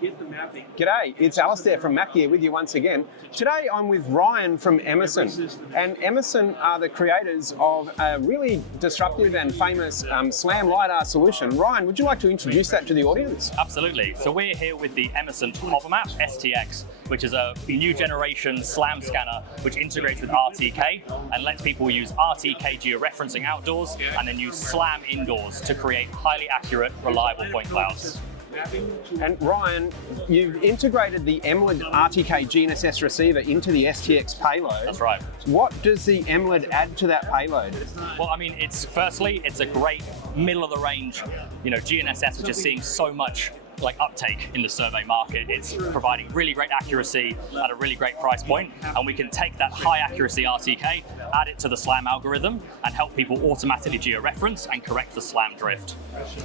G'day, it's Alistair from Mac here with you once again. Today I'm with Ryan from Emesent, and Emesent are the creators of a really disruptive and famous SLAM LiDAR solution. Ryan, would you like to introduce that to the audience? Absolutely. So we're here with the Emesent Hovermap STX, which is a new generation SLAM scanner which integrates with RTK and lets people use RTK georeferencing outdoors and then use SLAM indoors to create highly accurate, reliable point clouds. And Ryan, you've integrated the Emlid RTK GNSS receiver into the STX payload. That's right. What does the Emlid add to that payload? Well, I mean, firstly, it's a great middle of the range, GNSS, which is seeing so much uptake in the survey market. It's providing really great accuracy at a really great price point, and we can take that high accuracy RTK, add it to the SLAM algorithm, and help people automatically georeference and correct for SLAM drift.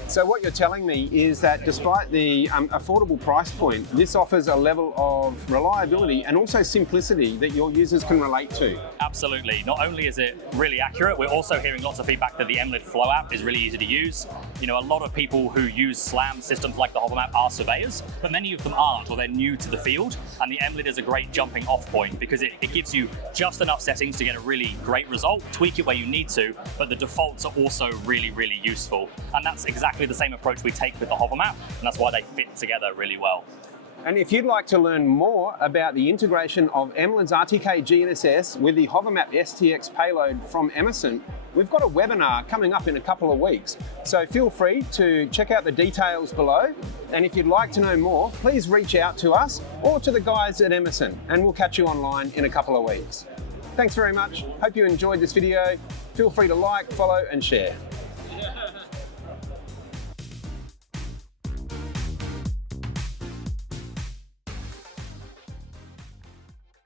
So what you're telling me is that despite the affordable price point, this offers a level of reliability and also simplicity that your users can relate to. Absolutely. Not only is it really accurate, we're also hearing lots of feedback that the Emlid Flow app is really easy to use. A lot of people who use SLAM systems like the Hovermap are surveyors, but many of them aren't, or they're new to the field, and the Emlid is a great jumping off point because it gives you just enough settings to get a really great result, tweak it where you need to, but the defaults are also really, really useful. And that's exactly the same approach we take with the Hovermap, and that's why they fit together really well. And if you'd like to learn more about the integration of Emlid's RTK GNSS with the Hovermap STX payload from Emesent, we've got a webinar coming up in a couple of weeks. So feel free to check out the details below. And if you'd like to know more, please reach out to us or to the guys at Emesent, and we'll catch you online in a couple of weeks. Thanks very much. Hope you enjoyed this video. Feel free to like, follow, and share.